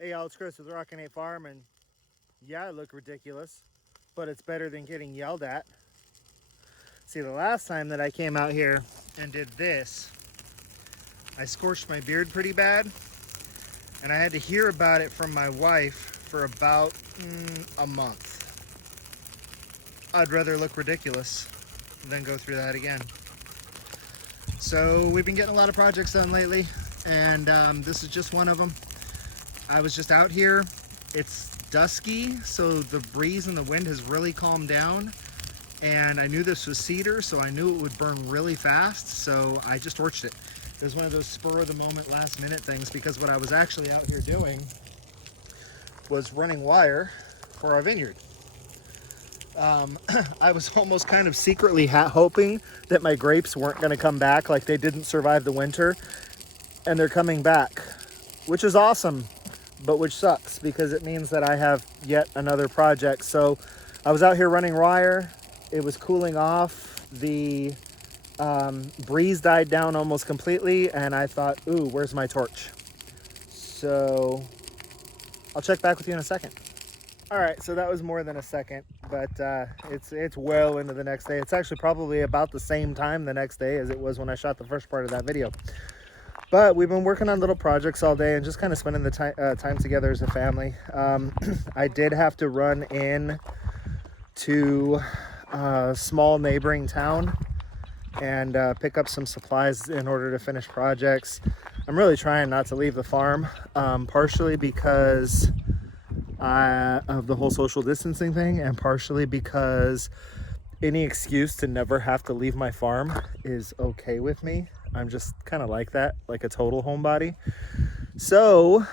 Hey y'all, it's Chris with Rockin Farm, and yeah, I look ridiculous, but it's better than getting yelled at. See, the last time that I came out here and did this, I scorched my beard pretty bad, and I had to hear about it from my wife for about a month. I'd rather look ridiculous than go through that again. So we've been getting a lot of projects done lately, and this is just one of them. I was just out here. It's dusky, so the breeze and the wind has really calmed down, and I knew this was cedar, so I knew it would burn really fast, so I just torched it. It was one of those spur of the moment last minute things, because what I was actually out here doing was running wire for our vineyard. I was almost kind of secretly hoping that my grapes weren't going to come back, like they didn't survive the winter, and they're coming back, which is awesome, but which sucks because it means that I have yet another project. So I was out here running wire. It was cooling off. The breeze died down almost completely, and I thought, ooh, where's my torch? So I'll check back with you in a second. All right, so that was more than a second, but it's well into the next day. It's actually probably about the same time the next day as it was when I shot the first part of that video. But we've been working on little projects all day and just kind of spending the time together as a family. I did have to run in to a small neighboring town and pick up some supplies in order to finish projects. I'm really trying not to leave the farm, partially because of the whole social distancing thing, and partially because any excuse to never have to leave my farm is okay with me. I'm just kind of like that, like a total homebody. So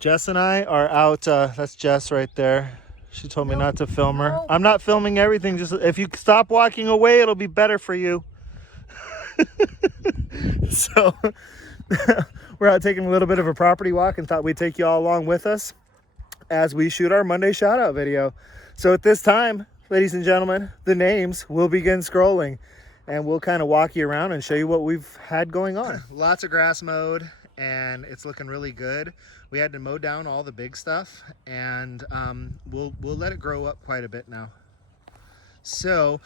Jess and I are out. That's Jess right there. She told me not to film her. I'm not filming everything. Just if you stop walking away, it'll be better for you. So we're out taking a little bit of a property walk and thought we'd take you all along with us as we shoot our Monday shout out video. So at this time, ladies and gentlemen, the names will begin scrolling, and we'll kind of walk you around and show you what we've had going on. Lots of grass mowed, and it's looking really good. We had to mow down all the big stuff, and we'll let it grow up quite a bit now. So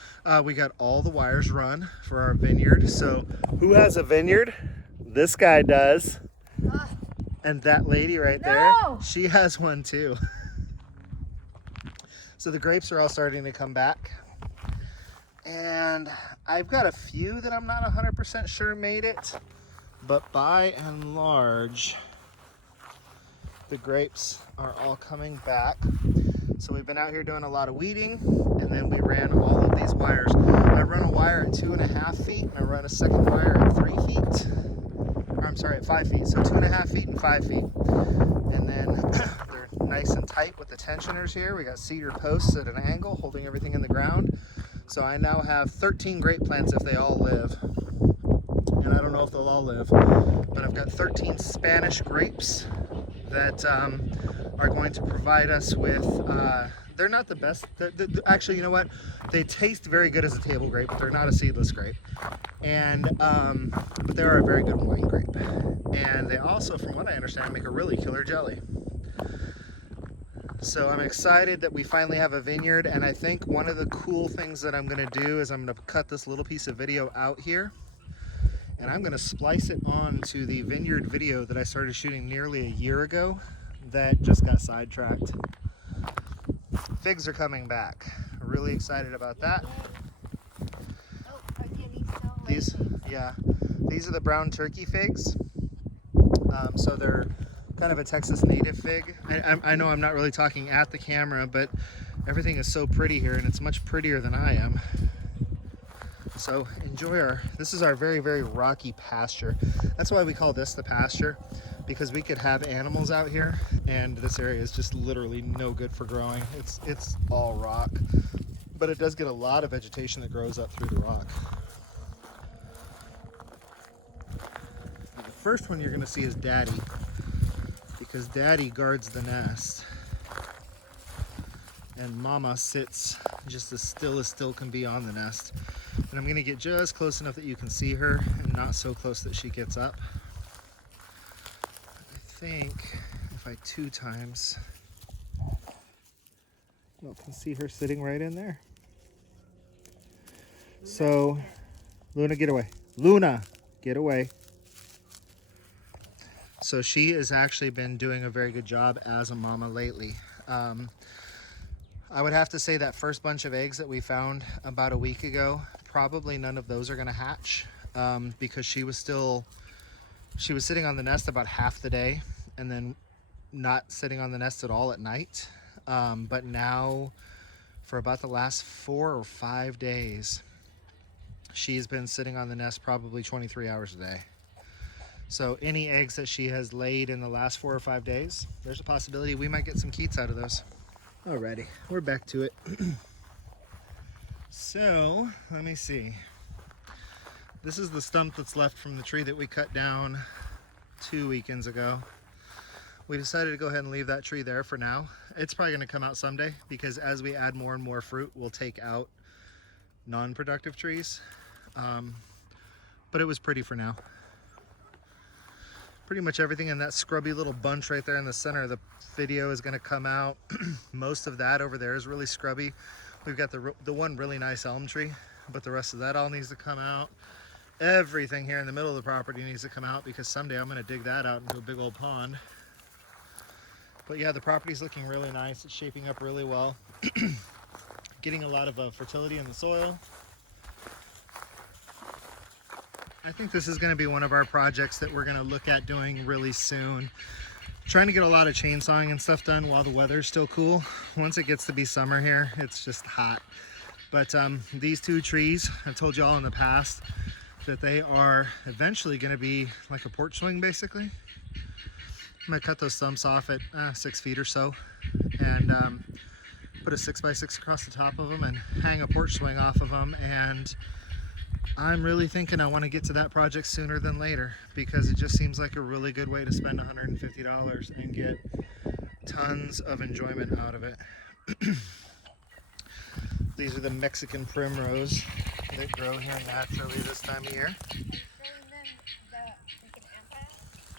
we got all the wires run for our vineyard. So who has a vineyard? This guy does. And that lady right there, she has one too. So the grapes are all starting to come back. And I've got a few that I'm not 100% sure made it. But by and large, the grapes are all coming back. So we've been out here doing a lot of weeding, and then we ran all of these wires. I run a wire at 2.5 feet, and I run a second wire at 3 feet. Or I'm sorry, at 5 feet. So 2.5 feet and 5 feet. And then they're nice and tight with the tensioners here. We got cedar posts at an angle holding everything in the ground. So I now have 13 grape plants if they all live. And I don't know if they'll all live, but I've got 13 Spanish grapes that are going to provide us with, they're not the best, actually, you know what, they taste very good as a table grape, but they're not a seedless grape, and but they are a very good wine grape, and they also, from what I understand, make a really killer jelly. So I'm excited that we finally have a vineyard, and I think one of the cool things that I'm going to do is I'm going to cut this little piece of video out here, and I'm going to splice it on to the vineyard video that I started shooting nearly a year ago that just got sidetracked. Figs are coming back. Really excited about that. These are the brown turkey figs. So they're kind of a Texas native fig. I know I'm not really talking at the camera, but everything is so pretty here, and it's much prettier than I am. So enjoy this is our very, very rocky pasture. That's why we call this the pasture, because we could have animals out here, and this area is just literally no good for growing. It's all rock, but it does get a lot of vegetation that grows up through the rock. The first one you're gonna see is Daddy, because Daddy guards the nest, and Mama sits just as still can be on the nest. And I'm gonna get just close enough that you can see her, and not so close that she gets up. I think if I 2 times, you can see her sitting right in there. So, Luna, get away. Luna, get away. So she has actually been doing a very good job as a mama lately. I would have to say that first bunch of eggs that we found about a week ago, probably none of those are going to hatch because she was sitting on the nest about half the day and then not sitting on the nest at all at night. But now for about the last 4 or 5 days, she's been sitting on the nest probably 23 hours a day. So any eggs that she has laid in the last 4 or 5 days, there's a possibility we might get some keats out of those. Alrighty, we're back to it. So, let me see. This is the stump that's left from the tree that we cut down 2 weekends ago. We decided to go ahead and leave that tree there for now. It's probably going to come out someday because as we add more and more fruit, we'll take out non-productive trees. But it was pretty for now. Pretty much everything in that scrubby little bunch right there in the center of the video is going to come out. Most of that over there is really scrubby. We've got the one really nice elm tree, but the rest of that all needs to come out. Everything here in the middle of the property needs to come out because someday I'm going to dig that out into a big old pond. But yeah, the property's looking really nice. It's shaping up really well. Getting a lot of fertility in the soil. I think this is going to be one of our projects that we're going to look at doing really soon. Trying to get a lot of chainsawing and stuff done while the weather's still cool. Once it gets to be summer here, it's just hot. But these 2 trees, I've told you all in the past that they are eventually going to be like a porch swing basically. I'm going to cut those stumps off at 6 feet or so and put a 6x6 across the top of them and hang a porch swing off of them. And I'm really thinking I want to get to that project sooner than later because it just seems like a really good way to spend $150 and get tons of enjoyment out of it. These are the Mexican primrose that grow here naturally this time of year.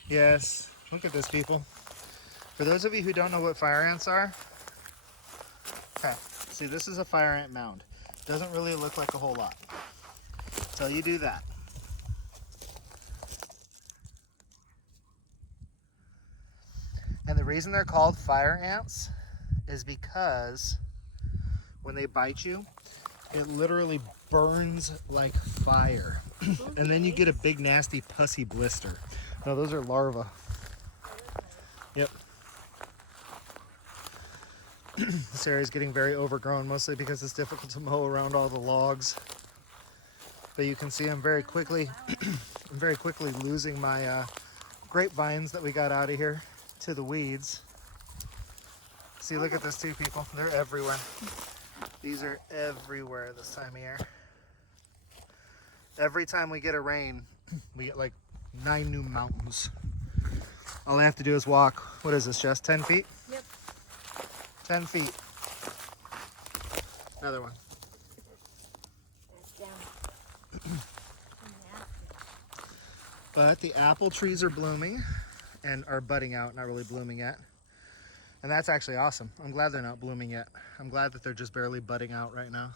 Yes, look at this, people. For those of you who don't know what fire ants are, okay, see, this is a fire ant mound. Doesn't really look like a whole lot until you do that. And the reason they're called fire ants is because when they bite you, it literally burns like fire. And then you get a big nasty pussy blister. No, those are larvae. Yep. This area is getting very overgrown, mostly because it's difficult to mow around all the logs. But you can see I'm very quickly losing my grapevines that we got out of here to the weeds. See, look at this too, people. They're everywhere. These are everywhere this time of year. Every time we get a rain, we get like 9 new mountains. All I have to do is walk, what is this, Jess? 10 feet? Yep. 10 feet. Another one. But the apple trees are blooming and are budding out, not really blooming yet. And that's actually awesome. I'm glad they're not blooming yet. I'm glad that they're just barely budding out right now.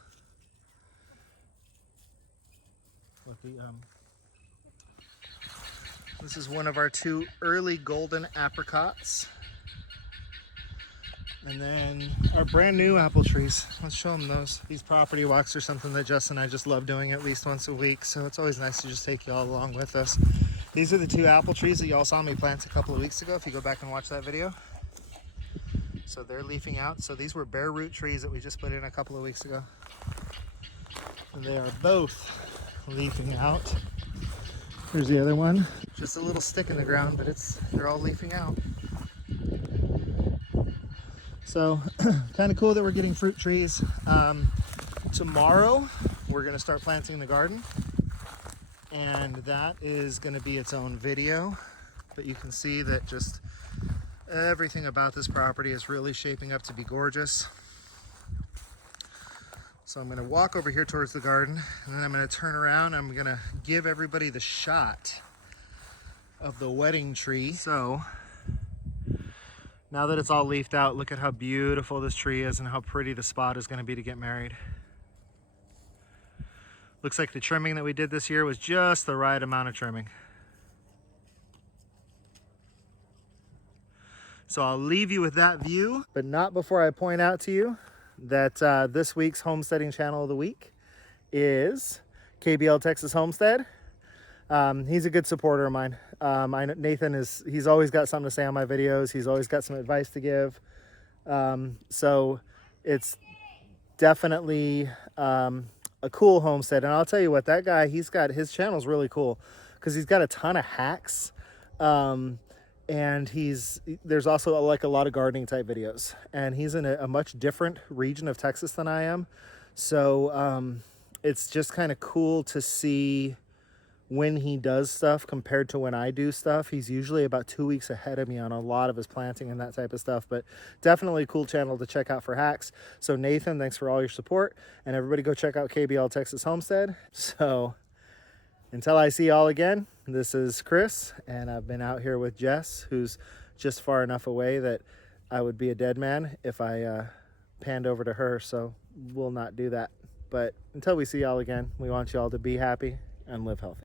This is one of our 2 early golden apricots. And then our brand new apple trees. Let's show them those. These property walks are something that Jess and I just love doing at least once a week. So it's always nice to just take you all along with us. These are the 2 apple trees that y'all saw me plant a couple of weeks ago, if you go back and watch that video. So they're leafing out. So these were bare root trees that we just put in a couple of weeks ago. And they are both leafing out. Here's the other one. Just a little stick in the ground, but they're all leafing out. So kind of cool that we're getting fruit trees. Tomorrow we're going to start planting the garden, and that is going to be its own video. But you can see that just everything about this property is really shaping up to be gorgeous. So I'm going to walk over here towards the garden, and then I'm going to turn around. I'm going to give everybody the shot of the wedding tree. So Now that it's all leafed out, look at how beautiful this tree is and how pretty the spot is going to be to get married. Looks like the trimming that we did this year was just the right amount of trimming. So I'll leave you with that view, but not before I point out to you that this week's homesteading channel of the week is KBL Texas Homestead. He's a good supporter of mine. I know Nathan he's always got something to say on my videos. He's always got some advice to give. So it's definitely a cool homestead. And I'll tell you what, that guy, his channel's really cool because he's got a ton of hacks. And there's also like a lot of gardening type videos, and he's in a much different region of Texas than I am. So it's just kind of cool to see when he does stuff compared to when I do stuff. He's usually about 2 weeks ahead of me on a lot of his planting and that type of stuff, but definitely a cool channel to check out for hacks. So Nathan, thanks for all your support, and everybody go check out KBL Texas Homestead. So until I see y'all again, this is Chris, and I've been out here with Jess, who's just far enough away that I would be a dead man if I panned over to her, so we'll not do that. But until we see y'all again, we want y'all to be happy and live healthy.